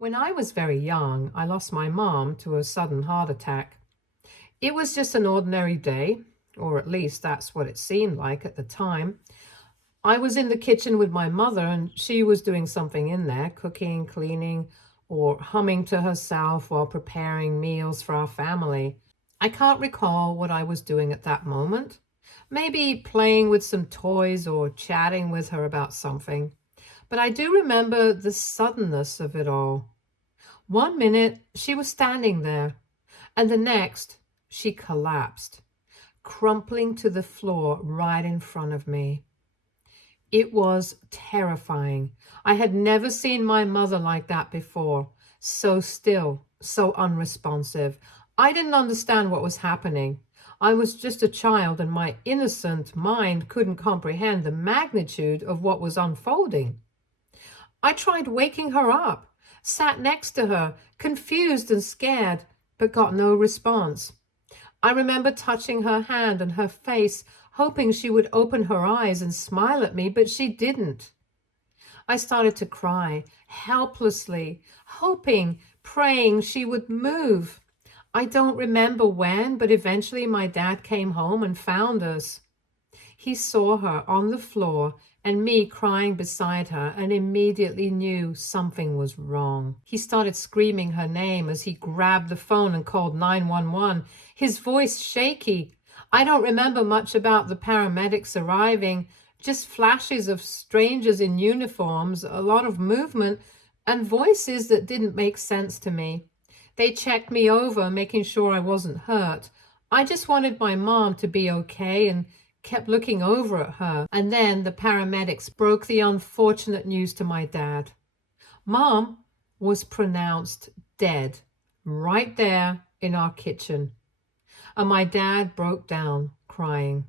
When I was very young, I lost my mom to a sudden heart attack. It was just an ordinary day, or at least that's what it seemed like at the time. I was in the kitchen with my mother, and she was doing something in there, cooking, cleaning, or humming to herself while preparing meals for our family. I can't recall what I was doing at that moment. Maybe playing with some toys or chatting with her about something. But I do remember the suddenness of it all. One minute she was standing there, and the next she collapsed, crumpling to the floor right in front of me. It was terrifying. I had never seen my mother like that before, so still, so unresponsive. I didn't understand what was happening. I was just a child, and my innocent mind couldn't comprehend the magnitude of what was unfolding. I tried waking her up, sat next to her, confused and scared, but got no response. I remember touching her hand and her face, hoping she would open her eyes and smile at me, but she didn't. I started to cry, helplessly, hoping, praying she would move. I don't remember when, but eventually my dad came home and found us. He saw her on the floor and me crying beside her and immediately knew something was wrong. He started screaming her name as he grabbed the phone and called 911, his voice shaky. I don't remember much about the paramedics arriving, just flashes of strangers in uniforms, a lot of movement, and voices that didn't make sense to me. They checked me over, making sure I wasn't hurt. I just wanted my mom to be okay and kept looking over at her. And then the paramedics broke the unfortunate news to my dad. Mom was pronounced dead right there in our kitchen. And my dad broke down crying.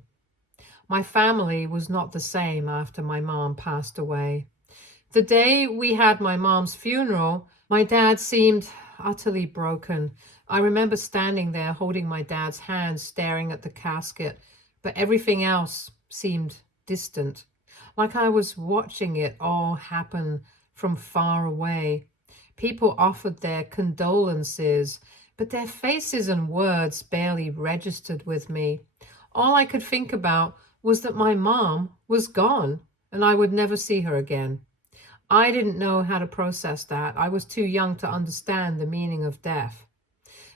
My family was not the same after my mom passed away. The day we had my mom's funeral, my dad seemed utterly broken. I remember standing there holding my dad's hand, staring at the casket, but everything else seemed distant, like I was watching it all happen from far away. People offered their condolences, but their faces and words barely registered with me. All I could think about was that my mom was gone and I would never see her again. I didn't know how to process that. I was too young to understand the meaning of death.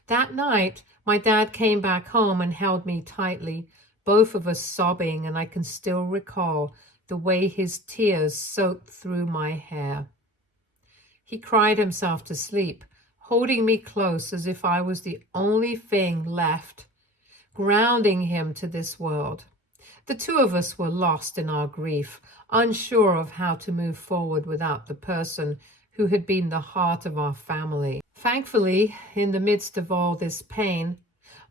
That night, my dad came back home and held me tightly, both of us sobbing, and I can still recall the way his tears soaked through my hair. He cried himself to sleep, holding me close as if I was the only thing left, grounding him to this world. The two of us were lost in our grief, unsure of how to move forward without the person who had been the heart of our family. Thankfully, in the midst of all this pain,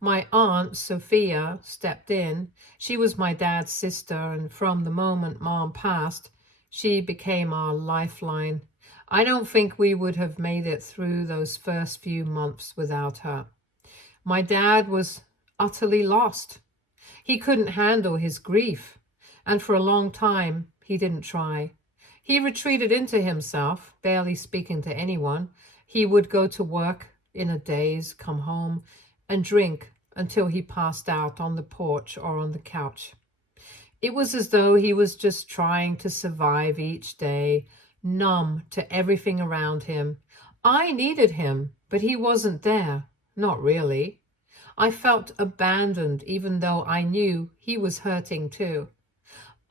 my aunt, Sophia, stepped in. She was my dad's sister, and from the moment Mom passed, she became our lifeline. I don't think we would have made it through those first few months without her. My dad was utterly lost. He couldn't handle his grief, and for a long time he didn't try. He retreated into himself, barely speaking to anyone. He would go to work in a daze, come home, and drink until he passed out on the porch or on the couch. It was as though he was just trying to survive each day, numb to everything around him. I needed him, but he wasn't there. Not really. I felt abandoned, even though I knew he was hurting too.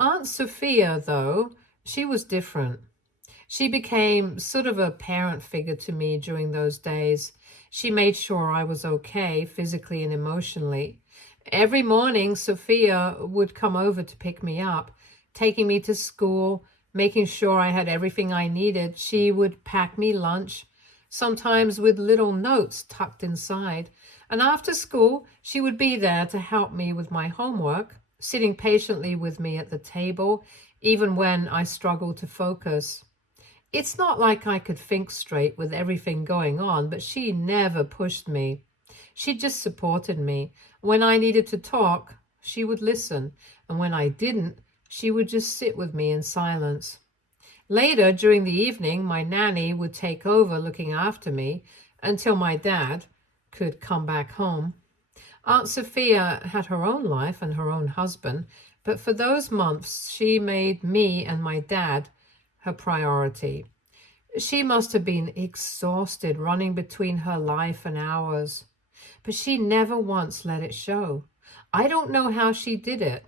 Aunt Sophia, though, she was different. She became sort of a parent figure to me during those days. She made sure I was okay, physically and emotionally. Every morning, Sophia would come over to pick me up, taking me to school, making sure I had everything I needed. She would pack me lunch, sometimes with little notes tucked inside. And after school, she would be there to help me with my homework, sitting patiently with me at the table, even when I struggled to focus. It's not like I could think straight with everything going on, but she never pushed me. She just supported me. When I needed to talk, she would listen, and when I didn't, she would just sit with me in silence. Later, during the evening, my nanny would take over looking after me until my dad could come back home. Aunt Sophia had her own life and her own husband, but for those months, she made me and my dad her priority. She must have been exhausted running between her life and ours, but she never once let it show. I don't know how she did it,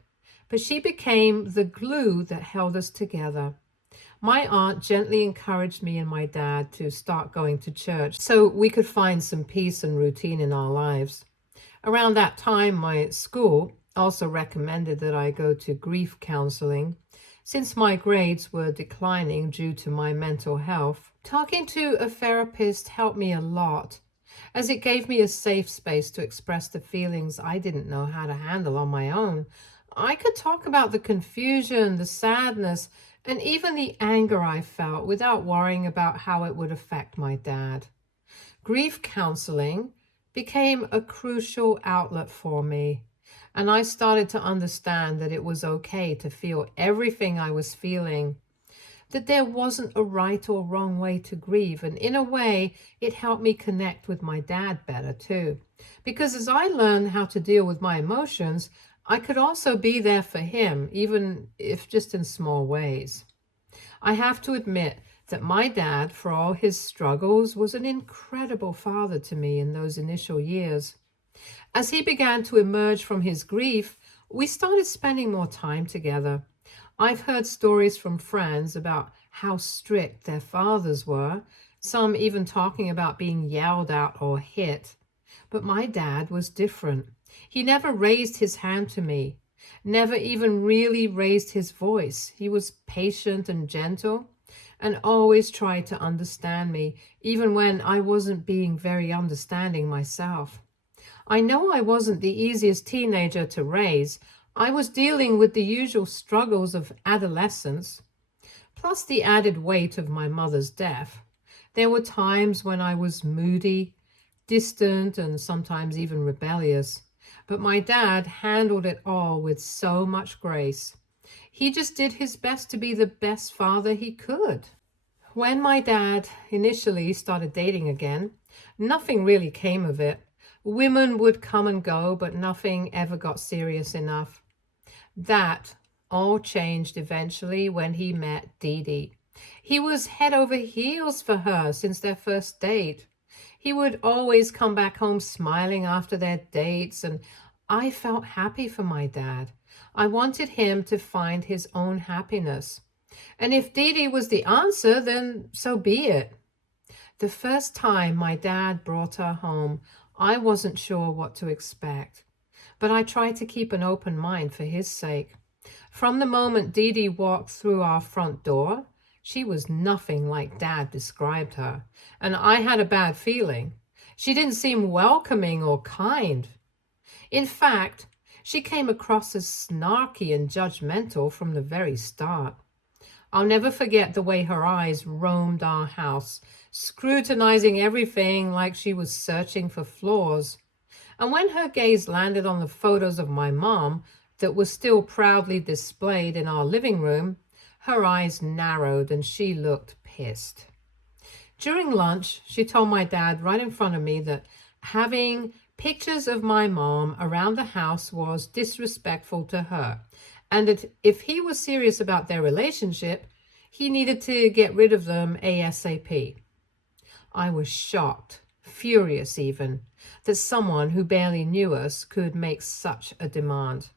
but she became the glue that held us together. My aunt gently encouraged me and my dad to start going to church so we could find some peace and routine in our lives. Around that time, my school also recommended that I go to grief counseling since my grades were declining due to my mental health. Talking to a therapist helped me a lot, as it gave me a safe space to express the feelings I didn't know how to handle on my own. I could talk about the confusion, the sadness, and even the anger I felt without worrying about how it would affect my dad. Grief counseling became a crucial outlet for me, and I started to understand that it was okay to feel everything I was feeling, that there wasn't a right or wrong way to grieve. And in a way, it helped me connect with my dad better too. Because as I learned how to deal with my emotions, I could also be there for him, even if just in small ways. I have to admit that my dad, for all his struggles, was an incredible father to me in those initial years. As he began to emerge from his grief, we started spending more time together. I've heard stories from friends about how strict their fathers were, some even talking about being yelled at or hit. But my dad was different. He never raised his hand to me, never even really raised his voice. He was patient and gentle and always tried to understand me, even when I wasn't being very understanding myself. I know I wasn't the easiest teenager to raise. I was dealing with the usual struggles of adolescence, plus the added weight of my mother's death. There were times when I was moody, distant, and sometimes even rebellious. But my dad handled it all with so much grace. He just did his best to be the best father he could. When my dad initially started dating again, nothing really came of it. Women would come and go, but nothing ever got serious enough. That all changed eventually when he met Dede. He was head over heels for her since their first date. He would always come back home smiling after their dates, and I felt happy for my dad. I wanted him to find his own happiness. And if Dede was the answer, then so be it. The first time my dad brought her home, I wasn't sure what to expect, but I tried to keep an open mind for his sake. From the moment Dede walked through our front door, she was nothing like Dad described her, and I had a bad feeling. She didn't seem welcoming or kind. In fact, she came across as snarky and judgmental from the very start. I'll never forget the way her eyes roamed our house, scrutinizing everything like she was searching for flaws. And when her gaze landed on the photos of my mom that were still proudly displayed in our living room, her eyes narrowed and she looked pissed. During lunch, she told my dad right in front of me that having pictures of my mom around the house was disrespectful to her, and that if he was serious about their relationship, he needed to get rid of them ASAP. I was shocked, furious even, that someone who barely knew us could make such a demand.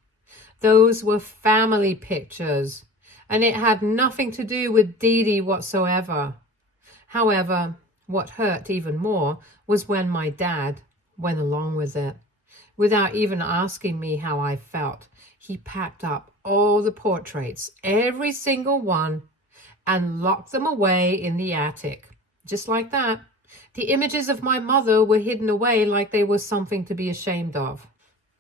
Those were family pictures, and it had nothing to do with Dede whatsoever. However, what hurt even more was when my dad went along with it. Without even asking me how I felt, he packed up all the portraits, every single one, and locked them away in the attic. Just like that. The images of my mother were hidden away like they were something to be ashamed of.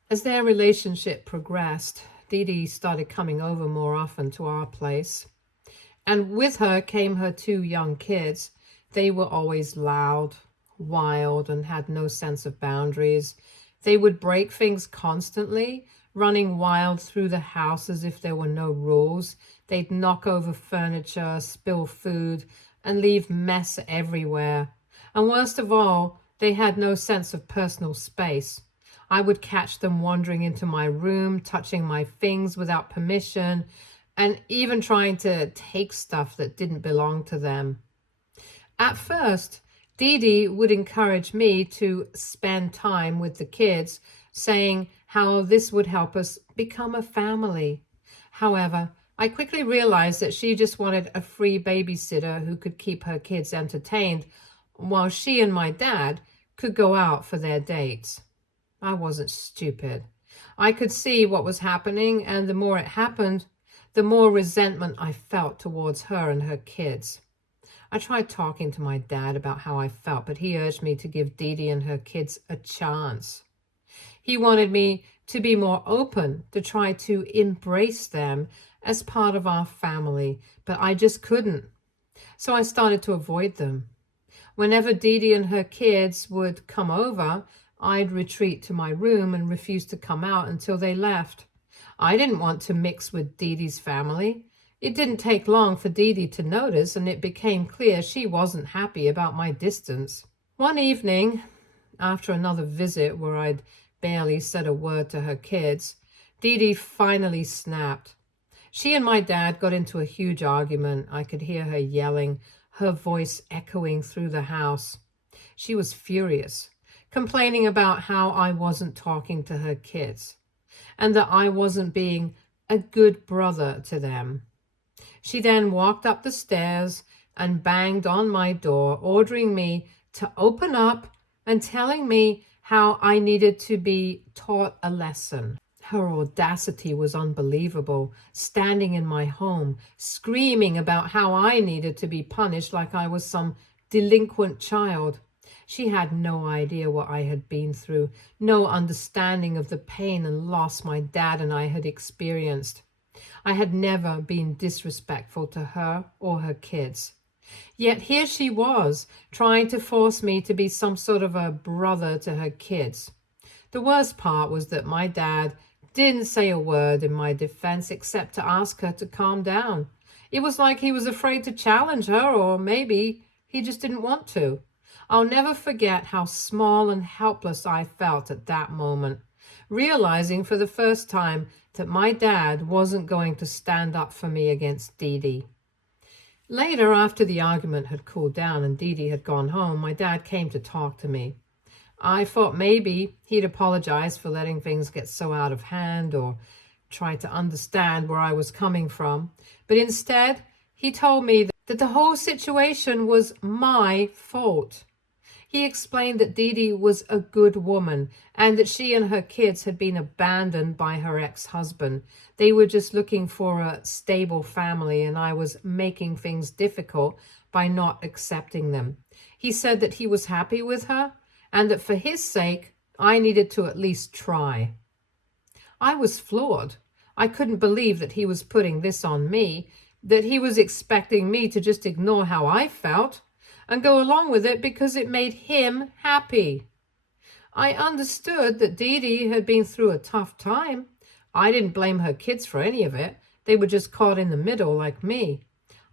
As their relationship progressed, Dede started coming over more often to our place. And with her came her two young kids. They were always loud, wild, and had no sense of boundaries. They would break things constantly, running wild through the house as if there were no rules. They'd knock over furniture, spill food, and leave mess everywhere. And worst of all, they had no sense of personal space. I would catch them wandering into my room, touching my things without permission, and even trying to take stuff that didn't belong to them. At first, Dede would encourage me to spend time with the kids, saying how this would help us become a family. However, I quickly realized that she just wanted a free babysitter who could keep her kids entertained while she and my dad could go out for their dates. I wasn't stupid. I could see what was happening, and the more it happened, the more resentment I felt towards her and her kids. I tried talking to my dad about how I felt, but he urged me to give Dede and her kids a chance. He wanted me to be more open, to try to embrace them as part of our family, but I just couldn't. So I started to avoid them. Whenever Dede and her kids would come over, I'd retreat to my room and refuse to come out until they left. I didn't want to mix with Dede's family. It didn't take long for Dede to notice, and it became clear she wasn't happy about my distance. One evening, after another visit where I'd barely said a word to her kids, Dede finally snapped. She and my dad got into a huge argument. I could hear her yelling, her voice echoing through the house. She was furious, complaining about how I wasn't talking to her kids and that I wasn't being a good brother to them. She then walked up the stairs and banged on my door, ordering me to open up and telling me how I needed to be taught a lesson. Her audacity was unbelievable, standing in my home, screaming about how I needed to be punished like I was some delinquent child. She had no idea what I had been through, no understanding of the pain and loss my dad and I had experienced. I had never been disrespectful to her or her kids. Yet here she was, trying to force me to be some sort of a brother to her kids. The worst part was that my dad didn't say a word in my defense except to ask her to calm down. It was like he was afraid to challenge her, or maybe he just didn't want to. I'll never forget how small and helpless I felt at that moment, realizing for the first time that my dad wasn't going to stand up for me against Dede. Later, after the argument had cooled down and Dede had gone home, my dad came to talk to me. I thought maybe he'd apologize for letting things get so out of hand or try to understand where I was coming from, but instead he told me that the whole situation was my fault. He explained that Dede was a good woman and that she and her kids had been abandoned by her ex-husband. They were just looking for a stable family, and I was making things difficult by not accepting them. He said that he was happy with her and that for his sake, I needed to at least try. I was floored. I couldn't believe that he was putting this on me, that he was expecting me to just ignore how I felt and go along with it because it made him happy. I understood that Dede had been through a tough time. I didn't blame her kids for any of it. They were just caught in the middle like me.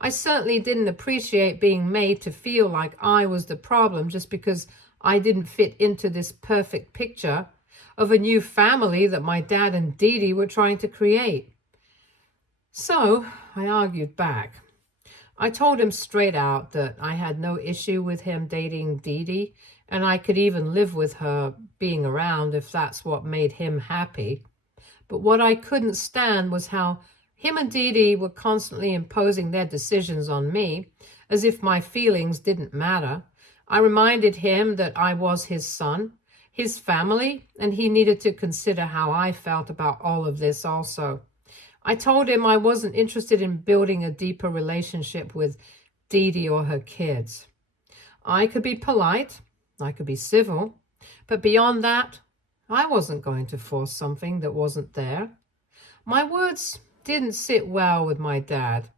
I certainly didn't appreciate being made to feel like I was the problem just because I didn't fit into this perfect picture of a new family that my dad and Dede were trying to create. So I argued back. I told him straight out that I had no issue with him dating Dede, and I could even live with her being around if that's what made him happy. But what I couldn't stand was how him and Dede were constantly imposing their decisions on me, as if my feelings didn't matter. I reminded him that I was his son, his family, and he needed to consider how I felt about all of this also. I told him I wasn't interested in building a deeper relationship with Dede or her kids. I could be polite, I could be civil, but beyond that, I wasn't going to force something that wasn't there. My words didn't sit well with my dad.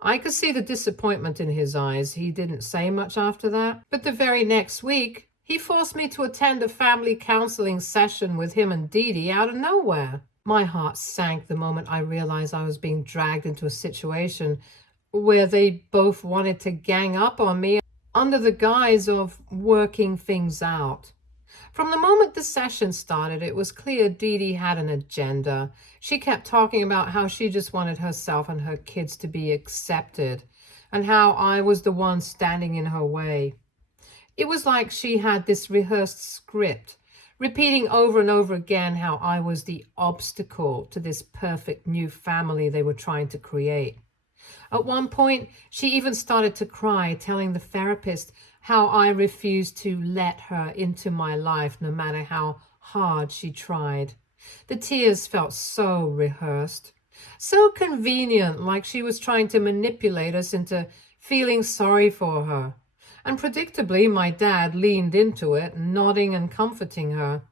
I could see the disappointment in his eyes. He didn't say much after that, but the very next week, he forced me to attend a family counseling session with him and Dede out of nowhere. My heart sank the moment I realized I was being dragged into a situation where they both wanted to gang up on me under the guise of working things out. From the moment the session started, it was clear Dede had an agenda. She kept talking about how she just wanted herself and her kids to be accepted, and how I was the one standing in her way. It was like she had this rehearsed script, repeating over and over again how I was the obstacle to this perfect new family they were trying to create. At one point, she even started to cry, telling the therapist how I refused to let her into my life no matter how hard she tried. The tears felt so rehearsed, so convenient, like she was trying to manipulate us into feeling sorry for her. And predictably, my dad leaned into it, nodding and comforting her.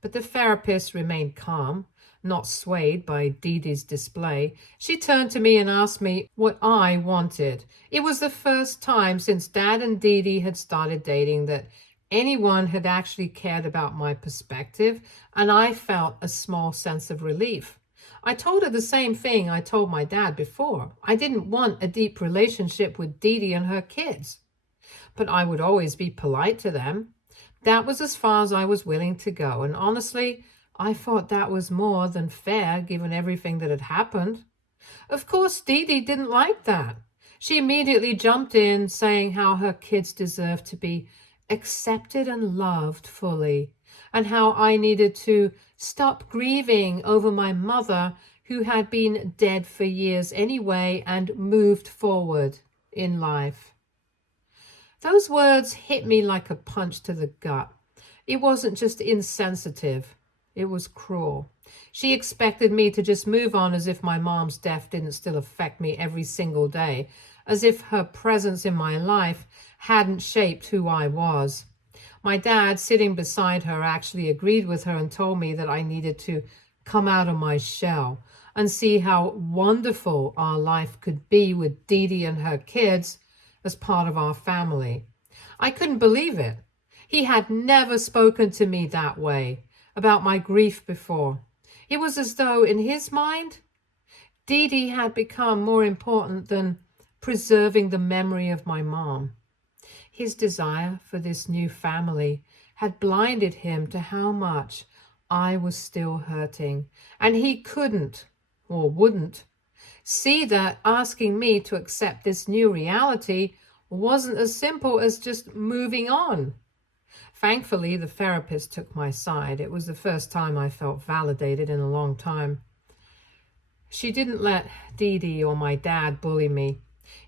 But the therapist remained calm, not swayed by Dede's display. She turned to me and asked me what I wanted. It was the first time since Dad and Dede had started dating that anyone had actually cared about my perspective, and I felt a small sense of relief. I told her the same thing I told my dad before. I didn't want a deep relationship with Dede and her kids, but I would always be polite to them. That was as far as I was willing to go, and honestly, I thought that was more than fair given everything that had happened. Of course, Dede didn't like that. She immediately jumped in, saying how her kids deserved to be accepted and loved fully, and how I needed to stop grieving over my mother, who had been dead for years anyway, and moved forward in life. Those words hit me like a punch to the gut. It wasn't just insensitive, it was cruel. She expected me to just move on as if my mom's death didn't still affect me every single day, as if her presence in my life hadn't shaped who I was. My dad, sitting beside her, actually agreed with her and told me that I needed to come out of my shell and see how wonderful our life could be with Dede and her kids as part of our family. I couldn't believe it. He had never spoken to me that way about my grief before. It was as though, in his mind, Dede had become more important than preserving the memory of my mom. His desire for this new family had blinded him to how much I was still hurting, and he couldn't, or wouldn't, see that asking me to accept this new reality wasn't as simple as just moving on. Thankfully, the therapist took my side. It was the first time I felt validated in a long time. She didn't let Dede or my dad bully me.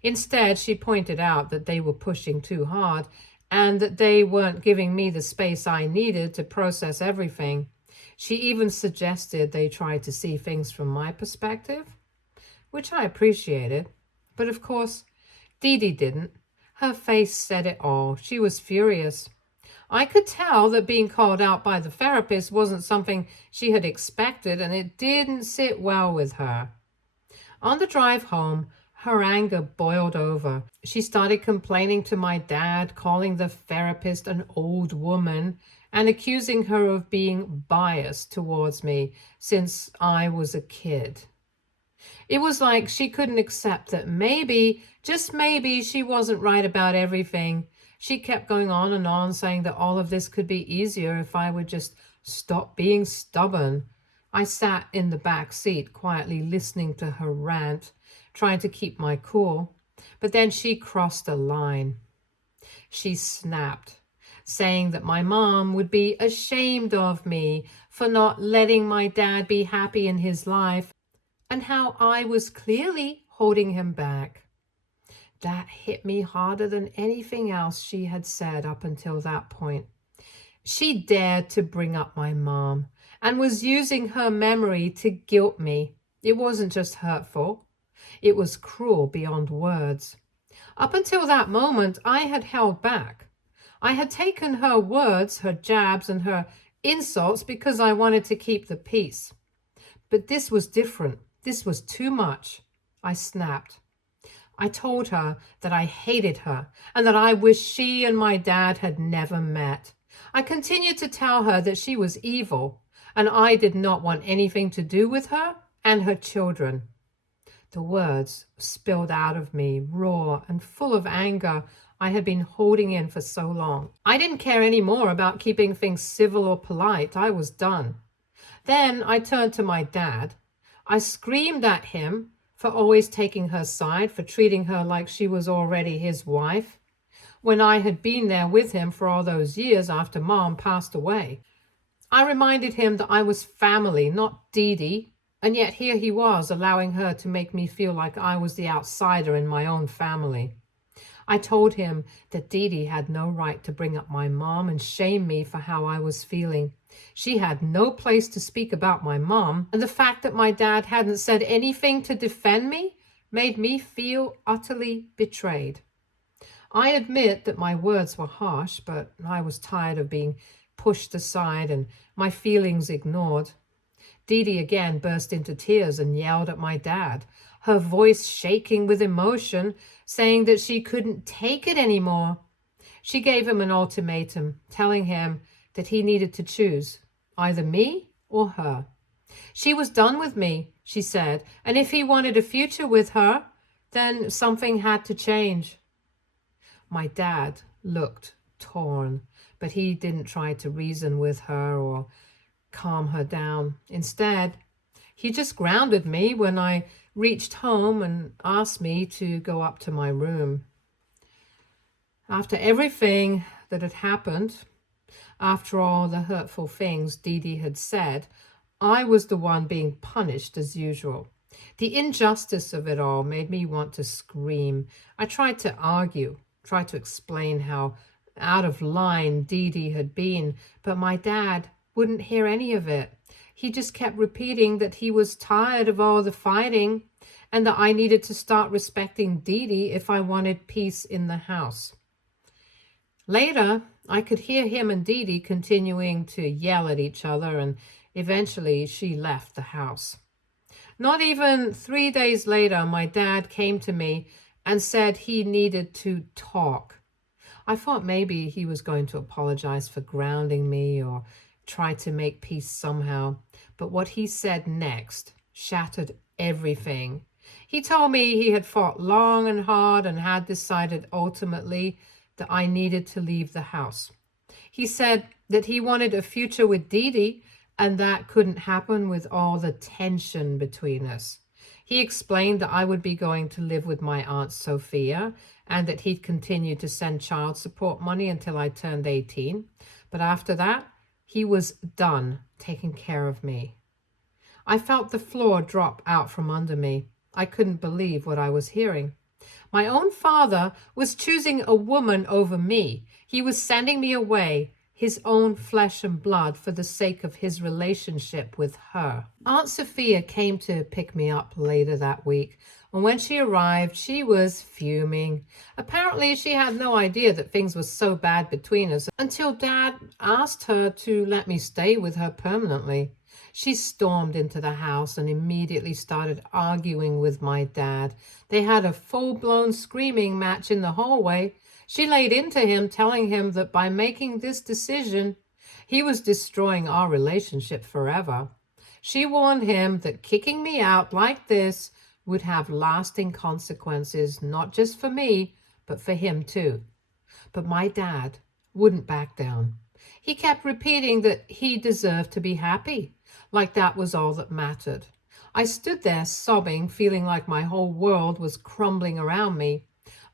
Instead, she pointed out that they were pushing too hard and that they weren't giving me the space I needed to process everything. She even suggested they try to see things from my perspective, which I appreciated. But of course, Dede didn't. Her face said it all. She was furious. I could tell that being called out by the therapist wasn't something she had expected, and it didn't sit well with her. On the drive home, her anger boiled over. She started complaining to my dad, calling the therapist an old woman, and accusing her of being biased towards me since I was a kid. It was like she couldn't accept that maybe, just maybe, she wasn't right about everything. She kept going on, saying that all of this could be easier if I would just stop being stubborn. I sat in the back seat, quietly listening to her rant, trying to keep my cool. But then she crossed a line. She snapped, saying that my mom would be ashamed of me for not letting my dad be happy in his life, and how I was clearly holding him back. That hit me harder than anything else she had said up until that point. She dared to bring up my mom and was using her memory to guilt me. It wasn't just hurtful. It was cruel beyond words. Up until that moment, I had held back. I had taken her words, her jabs, and her insults because I wanted to keep the peace. But this was different. This was too much. I snapped. I told her that I hated her and that I wished she and my dad had never met. I continued to tell her that she was evil and I did not want anything to do with her and her children. The words spilled out of me, raw and full of anger I had been holding in for so long. I didn't care any more about keeping things civil or polite. I was done. Then I turned to my dad. I screamed at him for always taking her side, for treating her like she was already his wife, when I had been there with him for all those years after Mom passed away. I reminded him that I was family, not Dede, and yet here he was allowing her to make me feel like I was the outsider in my own family. I told him that Dede had no right to bring up my mom and shame me for how I was feeling. She had no place to speak about my mom, and the fact that my dad hadn't said anything to defend me made me feel utterly betrayed. I admit that my words were harsh, but I was tired of being pushed aside and my feelings ignored. Dede again burst into tears and yelled at my dad, her voice shaking with emotion, saying that she couldn't take it anymore. She gave him an ultimatum, telling him that he needed to choose either me or her. She was done with me, she said, and if he wanted a future with her, then something had to change. My dad looked torn, but he didn't try to reason with her or calm her down. Instead, he just grounded me when I reached home and asked me to go up to my room. After everything that had happened, after all the hurtful things Dede had said, I was the one being punished as usual. The injustice of it all made me want to scream. I tried to argue, tried to explain how out of line Dede had been, but my dad wouldn't hear any of it. He just kept repeating that he was tired of all the fighting and that I needed to start respecting Dede if I wanted peace in the house. Later, I could hear him and Dede continuing to yell at each other, and eventually she left the house. Not even 3 days later, my dad came to me and said he needed to talk. I thought maybe he was going to apologize for grounding me or try to make peace somehow, but what he said next shattered everything. He told me he had fought long and hard and had decided ultimately that I needed to leave the house. He said that he wanted a future with Dede, and that couldn't happen with all the tension between us. He explained that I would be going to live with my aunt Sophia and that he'd continue to send child support money until I turned 18. But after that, he was done taking care of me. I felt the floor drop out from under me. I couldn't believe what I was hearing. My own father was choosing a woman over me. He was sending me away, his own flesh and blood, for the sake of his relationship with her. Aunt Sophia came to pick me up later that week, and when she arrived, she was fuming. Apparently, she had no idea that things were so bad between us until Dad asked her to let me stay with her permanently. She stormed into the house and immediately started arguing with my dad. They had a full-blown screaming match in the hallway. She laid into him, telling him that by making this decision, he was destroying our relationship forever. She warned him that kicking me out like this would have lasting consequences, not just for me, but for him too. But my dad wouldn't back down. He kept repeating that he deserved to be happy, like that was all that mattered. I stood there sobbing, feeling like my whole world was crumbling around me.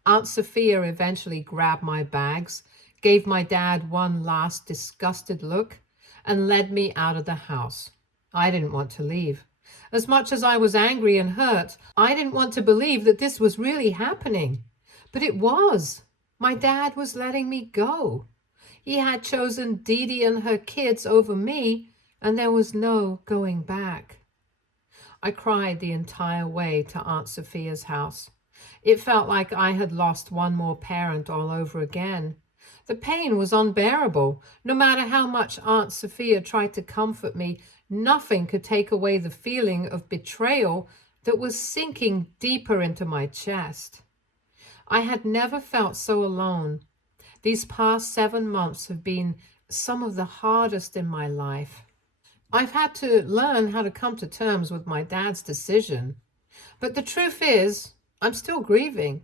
Aunt Sophia eventually grabbed my bags, gave my dad one last disgusted look, and led me out of the house. I didn't want to leave. As much as I was angry and hurt, I didn't want to believe that this was really happening. But it was. My dad was letting me go. He had chosen Dede and her kids over me, and there was no going back. I cried the entire way to Aunt Sophia's house. It felt like I had lost one more parent all over again. The pain was unbearable. No matter how much Aunt Sophia tried to comfort me, nothing could take away the feeling of betrayal that was sinking deeper into my chest. I had never felt so alone. These past 7 months have been some of the hardest in my life. I've had to learn how to come to terms with my dad's decision. But the truth is, I'm still grieving.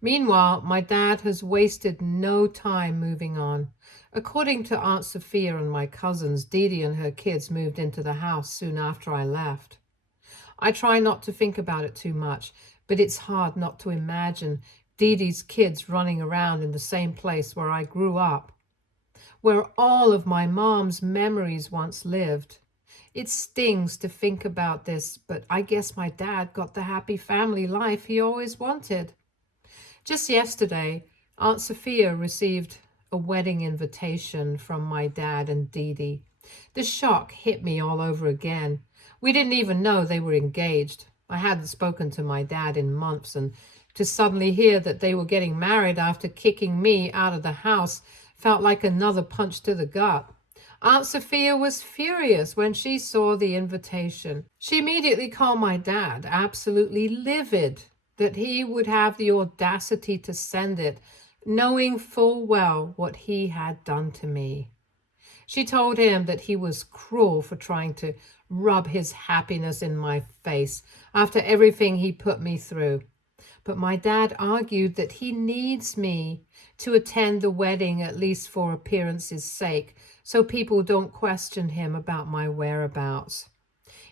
Meanwhile, my dad has wasted no time moving on. According to Aunt Sophia and my cousins, Dede and her kids moved into the house soon after I left. I try not to think about it too much, but it's hard not to imagine Dede's kids running around in the same place where I grew up, where all of my mom's memories once lived. It stings to think about this, but I guess my dad got the happy family life he always wanted. Just yesterday, Aunt Sophia received a wedding invitation from my dad and Dede. The shock hit me all over again. We didn't even know they were engaged. I hadn't spoken to my dad in months, and to suddenly hear that they were getting married after kicking me out of the house felt like another punch to the gut. Aunt Sophia was furious when she saw the invitation. She immediately called my dad, absolutely livid that he would have the audacity to send it, knowing full well what he had done to me. She told him that he was cruel for trying to rub his happiness in my face after everything he put me through. But my dad argued that he needs me to attend the wedding, at least for appearance's sake, so people don't question him about my whereabouts.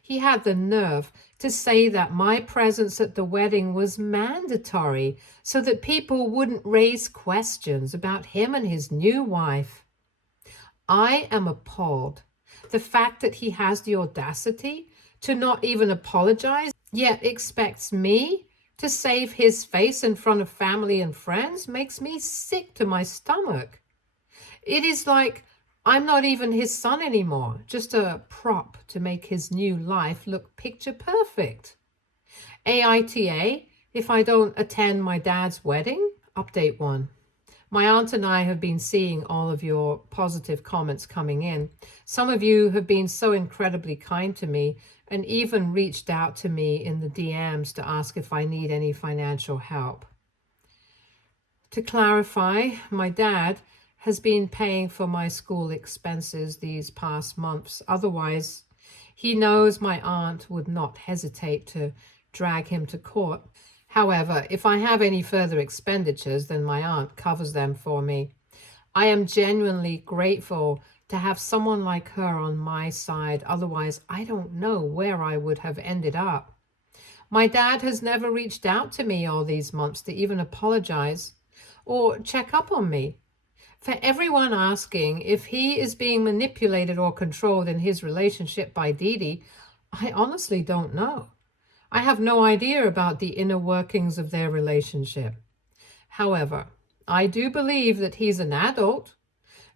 He had the nerve to say that my presence at the wedding was mandatory so that people wouldn't raise questions about him and his new wife. I am appalled. The fact that he has the audacity to not even apologize, yet expects me to save his face in front of family and friends, makes me sick to my stomach. It is like I'm not even his son anymore, just a prop to make his new life look picture perfect. AITA, if I don't attend my dad's wedding? Update 1. My aunt and I have been seeing all of your positive comments coming in. Some of you have been so incredibly kind to me and even reached out to me in the DMs to ask if I need any financial help. To clarify, my dad has been paying for my school expenses these past months. Otherwise, he knows my aunt would not hesitate to drag him to court. However, if I have any further expenditures, then my aunt covers them for me. I am genuinely grateful to have someone like her on my side. Otherwise, I don't know where I would have ended up. My dad has never reached out to me all these months to even apologize or check up on me. For everyone asking if he is being manipulated or controlled in his relationship by Dede, I honestly don't know. I have no idea about the inner workings of their relationship. However, I do believe that he's an adult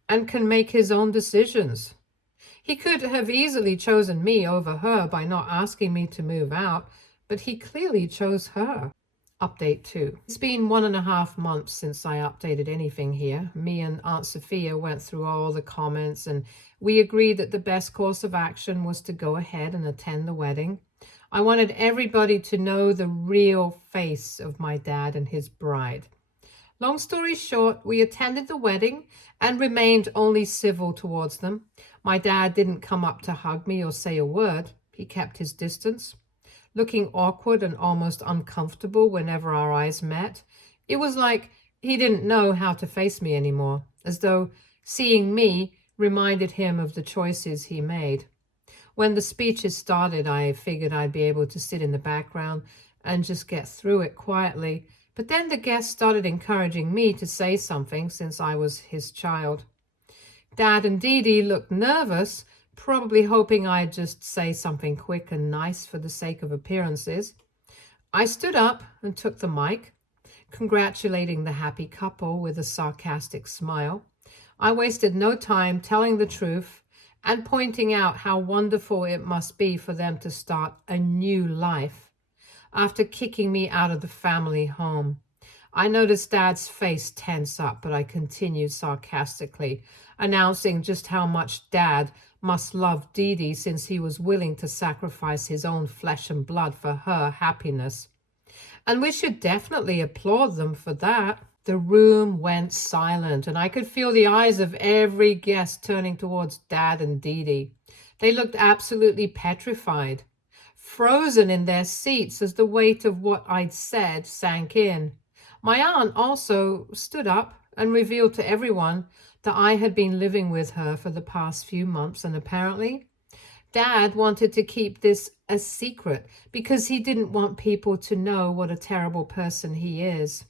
and can make his own decisions. He could have easily chosen me over her by not asking me to move out, but he clearly chose her. Update 2. It's been 1.5 months since I updated anything here. Me and Aunt Sophia went through all the comments and we agreed that the best course of action was to go ahead and attend the wedding. I wanted everybody to know the real face of my dad and his bride. Long story short, we attended the wedding and remained only civil towards them. My dad didn't come up to hug me or say a word. He kept his distance, looking awkward and almost uncomfortable whenever our eyes met. It was like he didn't know how to face me anymore, as though seeing me reminded him of the choices he made. When the speeches started, I figured I'd be able to sit in the background and just get through it quietly. But then the guests started encouraging me to say something since I was his child. Dad and Dede looked nervous, probably hoping I'd just say something quick and nice for the sake of appearances. I stood up and took the mic, congratulating the happy couple with a sarcastic smile. I wasted no time telling the truth and pointing out how wonderful it must be for them to start a new life after kicking me out of the family home. I noticed Dad's face tense up, but I continued sarcastically, announcing just how much Dad must love Dede since he was willing to sacrifice his own flesh and blood for her happiness. And we should definitely applaud them for that. The room went silent, and I could feel the eyes of every guest turning towards Dad and Dede. They looked absolutely petrified, frozen in their seats as the weight of what I'd said sank in. My aunt also stood up and revealed to everyone that I had been living with her for the past few months, and apparently Dad wanted to keep this a secret because he didn't want people to know what a terrible person he is.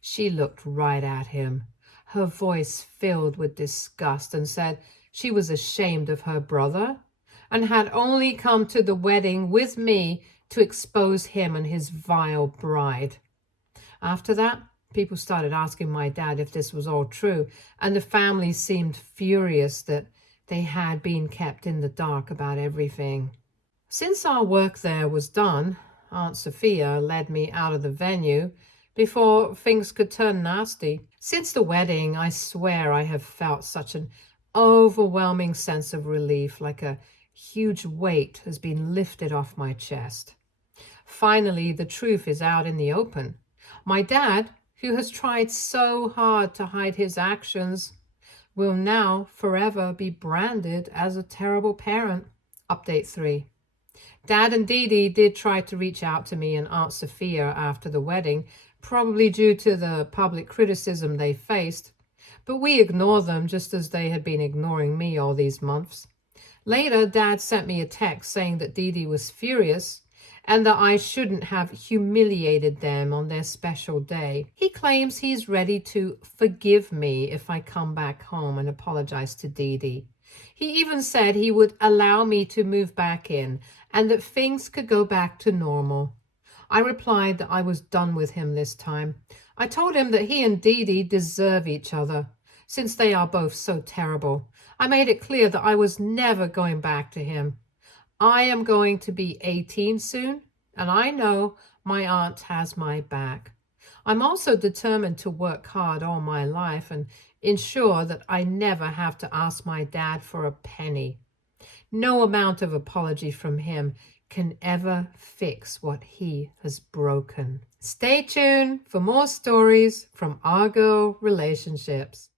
She looked right at him, her voice filled with disgust, and said she was ashamed of her brother and had only come to the wedding with me to expose him and his vile bride. After that, people started asking my dad if this was all true, and the family seemed furious that they had been kept in the dark about everything. Since our work there was done, Aunt Sophia led me out of the venue before things could turn nasty. Since the wedding, I swear I have felt such an overwhelming sense of relief, like a huge weight has been lifted off my chest. Finally, the truth is out in the open. My dad, who has tried so hard to hide his actions, will now forever be branded as a terrible parent. Update 3. Dad and Dede did try to reach out to me and Aunt Sophia after the wedding, probably due to the public criticism they faced, but we ignored them just as they had been ignoring me all these months. Later, Dad sent me a text saying that Dede was furious and that I shouldn't have humiliated them on their special day. He claims he's ready to forgive me if I come back home and apologize to Dede. He even said he would allow me to move back in and that things could go back to normal. I replied that I was done with him this time. I told him that he and Dede deserve each other, since they are both so terrible. I made it clear that I was never going back to him. I am going to be 18 soon, and I know my aunt has my back. I'm also determined to work hard all my life and ensure that I never have to ask my dad for a penny. No amount of apology from him can ever fix what he has broken. Stay tuned for more stories from Argo Relationships.